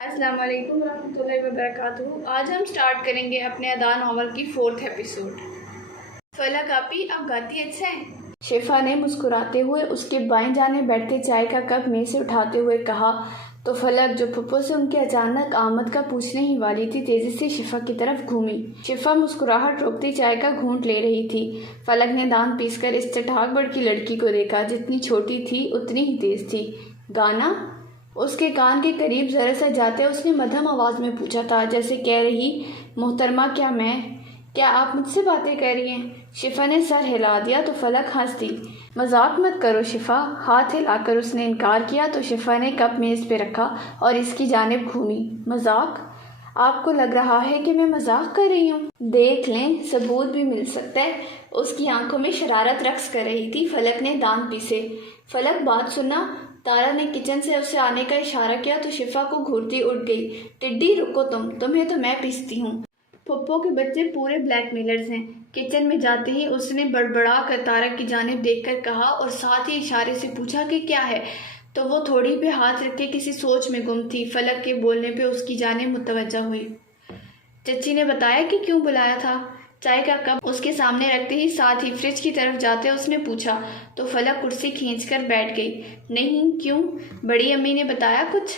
السلام علیکم ورحمۃ اللہ وبرکاتہ۔ آج ہم سٹارٹ کریں گے اپنے ادا ناول کی 4th ایپیسوڈ۔ فلک آپی آپ گاتی اچھا ہے؟ شفا نے مسکراتے ہوئے اس کے بائیں جانے بیٹھتے چائے کا کپ میز سے اٹھاتے ہوئے کہا تو فلک جو پھپھو سے ان کے اچانک آمد کا پوچھنے ہی والی تھی تیزی سے شفا کی طرف گھومی۔ شفا مسکراہٹ روکتی چائے کا گھونٹ لے رہی تھی۔ فلک نے دانت پیس کر اس چٹاک بڑ کی لڑکی کو دیکھا، جتنی چھوٹی تھی اتنی ہی تیز تھی۔ گانا؟ اس کے کان کے قریب ذرا سا جاتے اس نے مدھم آواز میں پوچھا تھا، جیسے کہہ رہی محترمہ کیا آپ مجھ سے باتیں کر رہی ہیں؟ شفا نے سر ہلا دیا تو فلک ہنس دی۔ مذاق مت کرو شفا، ہاتھ ہلا کر اس نے انکار کیا تو شفا نے کپ میز پہ رکھا اور اس کی جانب گھومی۔ مذاق؟ آپ کو لگ رہا ہے کہ میں مذاق کر رہی ہوں؟ دیکھ لیں، ثبوت بھی مل سکتا ہے۔ اس کی آنکھوں میں شرارت رقص کر رہی تھی۔ فلک نے دانت پیسے۔ فلک بات سننا۔ تارا نے کچن سے اسے آنے کا اشارہ کیا تو شفا کو گھورتی اٹھ گئی۔ ٹڈی رکو تمہیں تو میں پیستی ہوں۔ پھپھو کے بچے پورے بلیک میلرز ہیں۔ کچن میں جاتے ہی اس نے بڑبڑا کر تارا کی جانب دیکھ کر کہا اور ساتھ ہی اشارے سے پوچھا کہ کیا ہے، تو وہ تھوڑی پہ ہاتھ رکھ کے کسی سوچ میں گم تھی۔ فلک کے بولنے پہ اس کی جانب متوجہ ہوئی۔ چچی نے بتایا کہ کیوں بلایا تھا؟ چائے کا کپ اس کے سامنے رکھتے ہی ساتھ ہی فریج کی طرف جاتے اس نے پوچھا تو فلک کرسی کھینچ کر بیٹھ گئی۔ نہیں، کیوں؟ بڑی امی نے بتایا کچھ؟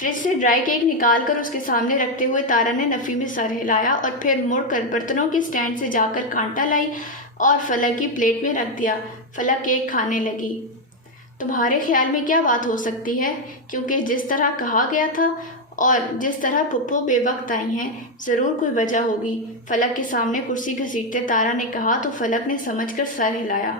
فریج سے ڈرائی کیک نکال کر اس کے سامنے رکھتے ہوئے تارا نے نفی میں سر ہلایا اور پھر مڑ کر برتنوں کے سٹینڈ سے جا کر کانٹا لائی اور فلک کی پلیٹ میں رکھ دیا۔ فلک کیک کھانے لگی۔ تمہارے خیال میں کیا بات ہو سکتی ہے؟ کیونکہ جس طرح کہا گیا تھا اور جس طرح پھپھو بے وقت آئی ہیں، ضرور کوئی وجہ ہوگی۔ فلک کے سامنے کرسی گھسیٹتے تارا نے کہا تو فلک نے سمجھ کر سر ہلایا۔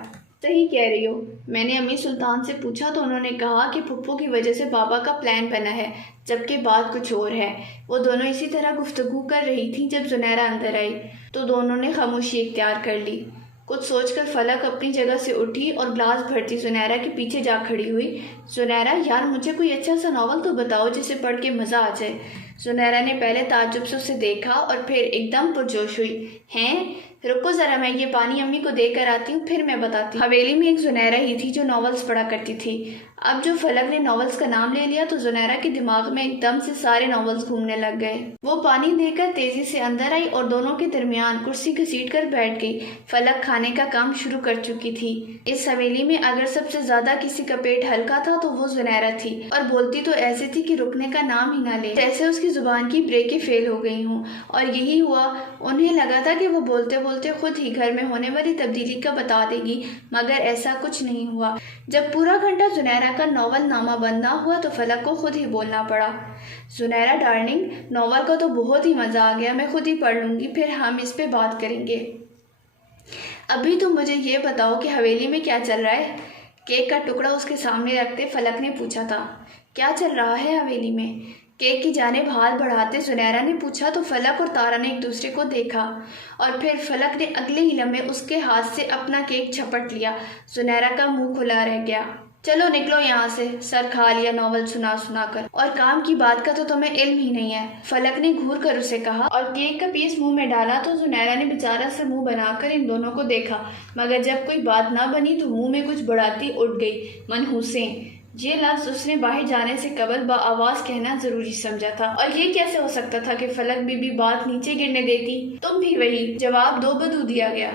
صحیح کہہ رہی ہو۔ میں نے امی سلطان سے پوچھا تو انہوں نے کہا کہ پھپھو کی وجہ سے بابا کا پلان بنا ہے، جبکہ بات کچھ اور ہے۔ وہ دونوں اسی طرح گفتگو کر رہی تھیں جب زنیرہ اندر آئی تو دونوں نے خاموشی اختیار کر لی۔ کچھ سوچ کر فلک اپنی جگہ سے اٹھی اور گلاس بھرتی زنیرہ کے پیچھے جا کھڑی ہوئی۔ زنیرہ، یار مجھے کوئی اچھا سا ناول تو بتاؤ جسے پڑھ کے مزہ آ جائے۔ زنیرہ نے پہلے تعجب سے اسے دیکھا اور پھر ایک دم پرجوش ہوئی۔ ہیں؟ رکو ذرا، میں یہ پانی امی کو دے کر آتی ہوں، پھر میں بتاتی ہوں۔ حویلی میں ایک زنیرہ ہی تھی جو ناولز پڑھا کرتی تھی۔ اب جو فلک نے ناولز کا نام لے لیا تو زنیرہ کے دماغ میں ایک دم سے سارے ناولز گھومنے لگ گئے۔ وہ پانی دے کر تیزی سے اندر آئی اور دونوں کے درمیان کرسی گھسیٹ کر بیٹھ گئی۔ فلک کھانے کا کام شروع کر چکی تھی۔ اس حویلی میں اگر سب سے زیادہ کسی کا پیٹ ہلکا تھا تو وہ زنیرہ تھی، اور بولتی تو ایسے تھی کہ رکنے کا نام ہی نہ لے، جیسے اس کی زبان کی بریکیں فیل ہو گئی ہوں۔ اور یہی ہوا۔ انہیں لگا تھا کہ وہ بولتے بولتے خود ہی گھر میں ہونے والی تبدیلی کا بتا دے گی، مگر ایسا کچھ نہیں ہوا۔ جب پورا گھنٹہ زنیرہ کا ناول نامہ بند نہ ہوا تو فلک کو خود ہی بولنا پڑا۔ زنیرہ ڈارلنگ، ناول کا تو بہت ہی مزہ آ گیا، میں خود ہی پڑھ لوں گی، پھر ہم اس پہ بات کریں گے۔ ابھی تم مجھے یہ بتاؤ کہ حویلی میں کیا چل رہا ہے؟ کیک کا ٹکڑا اس کے سامنے رکھتے فلک نے پوچھا تھا۔ کیا چل رہا ہے حویلی میں؟ کیک کی جانب ہاتھ بڑھاتے زنیرہ نے پوچھا تو فلک اور تارا نے ایک دوسرے کو دیکھا اور پھر فلک نے اگلے ہی لمحے اس کے ہاتھ سے اپنا کیک جھپٹ لیا۔ زنیرہ کا منہ کھلا رہ گیا۔ چلو نکلو یہاں سے، سر کھا لیا ناول سنا سنا کر، اور کام کی بات کا تو تمہیں علم ہی نہیں ہے، فلک نے گھور کر اسے کہا اور کیک کا پیس منہ میں ڈالا تو زنیرہ نے بیچارہ سے منہ بنا کر ان دونوں کو دیکھا، مگر جب کوئی بات نہ بنی تو منہ میں کچھ بڑھاتی اٹھ گئی۔ منحوسیں، یہ لفظ اس نے باہر جانے سے قبل بآواز کہنا ضروری سمجھا تھا، اور یہ کیسے ہو سکتا تھا کہ فلک بی بات نیچے گرنے دیتی؟ تم بھی وہی، جواب دو بدو دیا گیا۔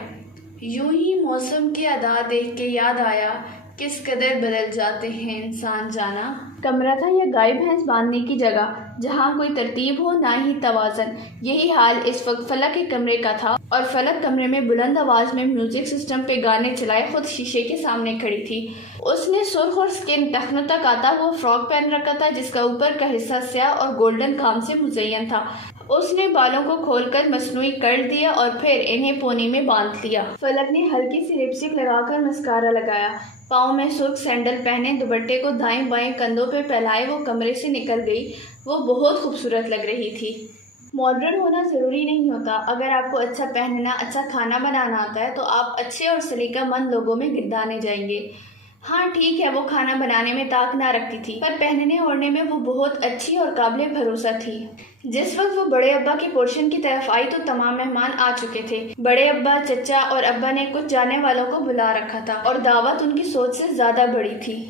یوں ہی موسم کے ادا دیکھ کے یاد آیا، کس قدر بدل جاتے ہیں انسان جانا۔ کمرہ تھا یا گائے بھینس باندھنے کی جگہ، جہاں کوئی ترتیب ہو نہ ہی توازن۔ یہی حال اس وقت فلک کے کمرے کا تھا، اور فلک کمرے میں بلند آواز میں میوزک سسٹم پہ گانے چلائے خود شیشے کے سامنے کھڑی تھی۔ اس نے سرخ اور سکن ٹخنوں تک آتا ہوا فراک پہن رکھا تھا جس کا اوپر کا حصہ سیاہ اور گولڈن کام سے مزین تھا۔ اس نے بالوں کو کھول کر مصنوعی کر دیا اور پھر انہیں پونی میں باندھ لیا۔ فلک نے ہلکی سی لپسٹک لگا کر مسکارا لگایا، پاؤں میں سرخ سینڈل پہنے دوپٹے کو دائیں بائیں کندھوں پہ پھیلائے وہ کمرے سے نکل گئی۔ وہ بہت خوبصورت لگ رہی تھی۔ ماڈرن ہونا ضروری نہیں ہوتا، اگر آپ کو اچھا پہننا، اچھا کھانا بنانا آتا ہے تو آپ اچھے اور سلیقہ مند لوگوں میں گردانے جائیں گے۔ ہاں ٹھیک ہے، وہ کھانا بنانے میں طاق نہ رکھتی تھی، پر پہننے اوڑھنے میں وہ بہت اچھی اور قابل بھروسہ تھی۔ جس وقت وہ بڑے ابا کی پورشن کی طرف آئی تو تمام مہمان آ چکے تھے۔ بڑے ابا، چچا اور ابا نے کچھ جانے والوں کو بلا رکھا تھا اور دعوت ان کی سوچ سے زیادہ بڑی تھی۔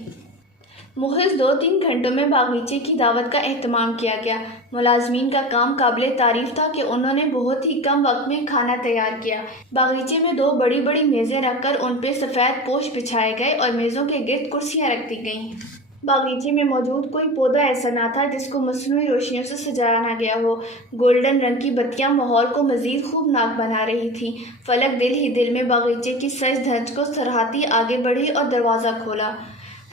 محض 2-3 گھنٹوں میں باغیچے کی دعوت کا اہتمام کیا گیا۔ ملازمین کا کام قابل تعریف تھا کہ انہوں نے بہت ہی کم وقت میں کھانا تیار کیا۔ باغیچے میں 2 بڑی بڑی میزیں رکھ کر ان پہ سفید پوش بچھائے گئے اور میزوں کے گرد کرسیاں رکھ دی گئیں۔ باغیچے میں موجود کوئی پودا ایسا نہ تھا جس کو مصنوعی روشنیوں سے سجایا نہ گیا ہو۔ گولڈن رنگ کی بتیاں ماحول کو مزید خوبناک بنا رہی تھیں۔ فلک دل ہی دل میں باغیچے کی سج دھج کو سراہتی آگے بڑھی اور دروازہ کھولا۔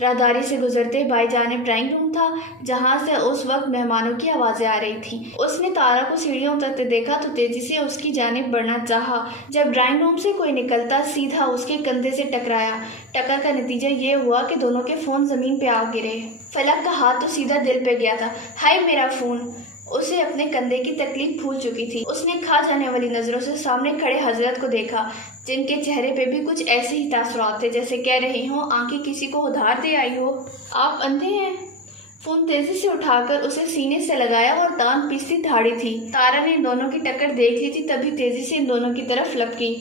راہداری سے گزرتے بائیں جانب ڈرائنگ روم تھا، جہاں سے اس وقت مہمانوں کی آوازیں آ رہی تھیں۔ اس نے تارا کو سیڑھیوں اترتے دیکھا تو تیزی سے اس کی جانب بڑھنا چاہا۔ جب ڈرائنگ روم سے کوئی نکلتا سیدھا اس کے کندھے سے ٹکرایا۔ ٹکر کا نتیجہ یہ ہوا کہ دونوں کے فون زمین پہ آ گرے۔ فلک کا ہاتھ تو سیدھا دل پہ گیا تھا۔ ہائے میرا فون! اسے اپنے کندھے کی تکلیف بھول چکی تھی۔ اس نے کھا جانے والی نظروں سے سامنے کھڑے حضرت کو دیکھا، جن کے چہرے پہ بھی کچھ ایسے ہی تاثرات تھے جیسے کہہ رہے ہوں آنکھیں کسی کو ادھار دے آئی ہو۔ آپ اندھے ہیں؟ فون تیزی سے اٹھا کر اسے سینے سے لگایا اور دانت پیستی دھاڑی تھی۔ تارا نے ان دونوں کی ٹکر دیکھ لی تھی، تبھی تیزی سے ان دونوں کی طرف لپکی۔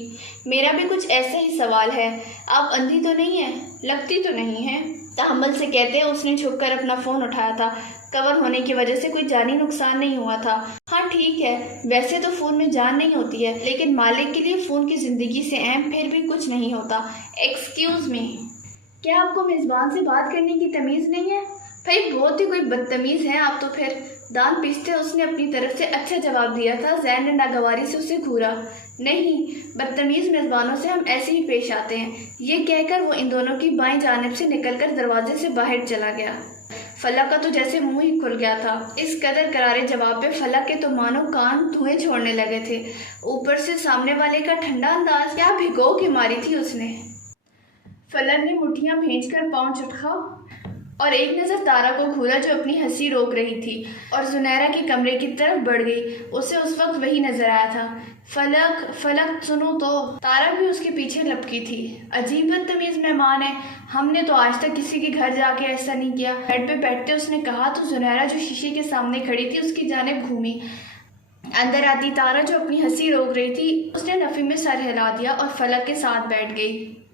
میرا بھی کچھ ایسا ہی سوال ہے، آپ اندھی تو نہیں ہیں؟ لگتی تو نہیں ہے؟ تحمل سے کہتے اس نے جھک کر اپنا فون اٹھایا تھا۔ کور ہونے کی وجہ سے کوئی جانی نقصان نہیں ہوا تھا۔ ہاں ٹھیک ہے، ویسے تو فون میں جان نہیں ہوتی ہے، لیکن مالک کے لیے فون کی زندگی سے اہم پھر بھی کچھ نہیں ہوتا۔ ایکسکیوز می، کیا آپ کو میزبان سے بات کرنے کی تمیز نہیں ہے؟ بھائی بہت ہی کوئی بدتمیز ہیں آپ تو پھر۔ دانت پیستے اس نے اپنی طرف سے اچھا جواب دیا تھا۔ زین نے ناگواری سے اسے گھورا۔ نہیں، بدتمیز میزبانوں سے ہم ایسے ہی پیش آتے ہیں۔ یہ کہہ کر وہ ان دونوں کی بائیں جانب سے نکل کر دروازے سے باہر چلا گیا۔ فلک کا تو جیسے منہ ہی کھل گیا تھا۔ اس قدر کرارے جواب پہ فلک کے تو مانو کان دھوئیں چھوڑنے لگے تھے۔ اوپر سے سامنے والے کا ٹھنڈا انداز، کیا بھگو کے ماری تھی اس نے۔ فلک نے مٹھیاں بھینچ کر پاؤں چٹکا اور ایک نظر تارا کو گھورا جو اپنی ہنسی روک رہی تھی، اور زنیرہ کے کمرے کی طرف بڑھ گئی۔ اسے اس وقت وہی نظر آیا تھا۔ فلک سنو تو۔ تارا بھی اس کے پیچھے لپکی تھی۔ عجیب بدتمیز مہمان ہے، ہم نے تو آج تک کسی کے گھر جا کے ایسا نہیں کیا۔ بیڈ پہ بیٹھتے اس نے کہا تو زنیرہ جو شیشے کے سامنے کھڑی تھی اس کی جانب گھومی۔ اندر آتی تارا جو اپنی ہنسی روک رہی تھی، اس نے نفی میں سر ہلا دیا اور فلک کے ساتھ بیٹھ گئی۔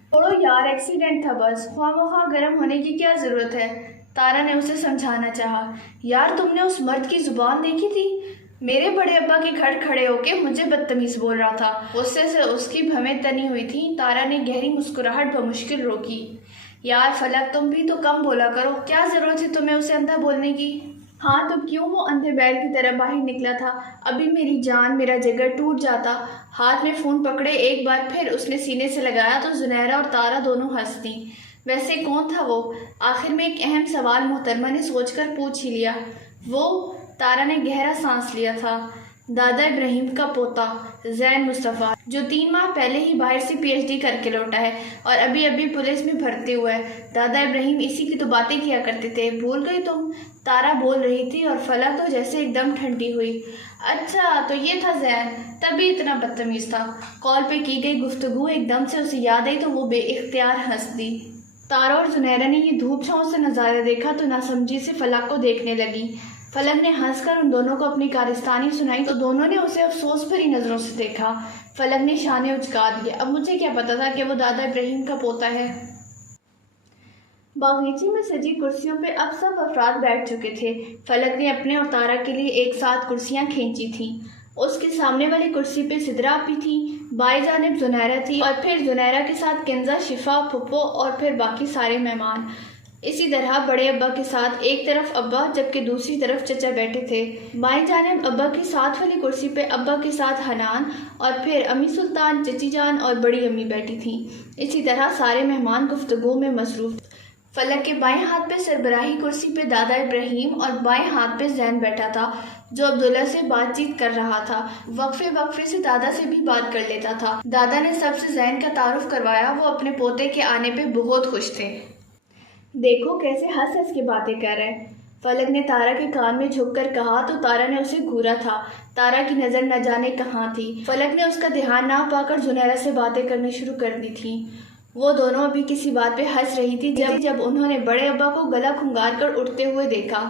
چھوڑو یار، ایکسیڈنٹ تھا بس، خواہ مخواہ گرم ہونے کی کیا ضرورت ہے؟ تارا نے اسے سمجھانا چاہا۔ یار تم نے اس مرد کی زبان دیکھی تھی؟ میرے بڑے ابا کے گھر کھڑے ہو کے مجھے بدتمیز بول رہا تھا۔ غصے سے اس کی بھویں تنی ہوئی تھی۔ تارا نے گہری مسکراہٹ بمشکل روکی۔ یار فلک تم بھی تو کم بولا کرو، کیا ضرورت ہے تمہیں اسے اندھا بولنے کی؟ ہاں تو کیوں وہ اندھے بیل کی طرح باہر نکلا تھا؟ ابھی میری جان میرا جگر ٹوٹ جاتا۔ ہاتھ میں فون پکڑے ایک بار پھر اس نے سینے سے لگایا تو زنیرہ اور تارا دونوں ہنس دیں۔ ویسے کون تھا وہ؟ آخر میں ایک اہم سوال محترمہ نے سوچ کر پوچھ ہی لیا۔ وہ، تارا نے گہرا سانس لیا تھا، دادا ابراہیم کا پوتا زین مصطفیٰ، جو 3 ماہ پہلے ہی باہر سے پی ایچ ڈی کر کے لوٹا ہے اور ابھی پولیس میں بھرتی ہوا ہے۔ دادا ابراہیم اسی کی تو باتیں کیا کرتے تھے، بھول گئی تم؟ تارا بول رہی تھی اور فلک تو جیسے ایک دم ٹھنڈی ہوئی۔ اچھا تو یہ تھا زین، تبھی اتنا بدتمیز تھا۔ کال پہ کی گئی گفتگو ایک دم سے اسے یاد آئی تو وہ بے اختیار ہنس دی۔ تارا اور زنیرہ نے یہ دھوپ چھاؤں سے نظارہ دیکھا تو ناسمجھی سے فلک کو دیکھنے لگی۔ فلک نے ہنس کر ان دونوں کو اپنی کارستانی سنائی تو دونوں نے اسے افسوس بھری نظروں سے دیکھا۔ فلک نے شانے اچکا دیے۔ اب مجھے کیا پتا تھا کہ وہ دادا ابراہیم کا پوتا ہے۔ باغیچے میں سجی کرسیوں پہ اب سب افراد بیٹھ چکے تھے۔ فلک نے اپنے اور تارا کے لیے ایک ساتھ کرسیاں کھینچی تھیں۔ اس کے سامنے والی کرسی پہ سدرا آپی تھی، بائیں جانب زنیرہ تھی اور پھر زنیرہ کے ساتھ کنزا، شفا، پھپھو اور پھر باقی سارے مہمان۔ اسی طرح بڑے ابا کے ساتھ ایک طرف ابا جبکہ دوسری طرف چچا بیٹھے تھے۔ بائیں جانب ابا کی ساتھ والی کرسی پہ ابا کے ساتھ حنان اور پھر امی سلطان، چچی جان اور بڑی امی بیٹھی تھیں۔ اسی طرح سارے مہمان گفتگو میں مصروف۔ فلک کے بائیں ہاتھ پہ سربراہی کرسی پہ دادا ابراہیم اور بائیں ہاتھ پہ زین بیٹھا تھا جو عبداللہ سے بات چیت کر رہا تھا۔ وقفے سے دادا سے بھی بات کر لیتا تھا۔ دادا نے سب سے زین کا تعارف کروایا۔ وہ اپنے پوتے کے آنے پہ بہت خوش تھے۔ دیکھو کیسے ہنس ہنس کے باتیں کر رہے، فلک نے تارا کے کان میں جھک کر کہا تو تارا نے اسے گھورا تھا۔ تارا کی نظر نہ جانے کہاں تھی۔ فلک نے اس کا دھیان نہ پا کر زنیرہ سے باتیں کرنی شروع کر دی تھی۔ وہ دونوں ابھی کسی بات پہ ہنس رہی تھی جب انہوں نے بڑے ابا کو گلا کھنگار کر اٹھتے ہوئے دیکھا۔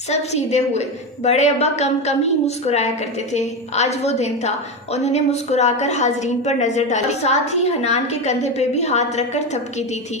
سب سیدھے ہوئے۔ بڑے ابا کم ہی مسکرایا کرتے تھے۔ آج وہ دن تھا۔ انہوں نے مسکرا کر حاضرین پر نظر ڈالی اور ساتھ ہی حنان کے کندھے پہ بھی ہاتھ رکھ کر تھپکی دی تھی۔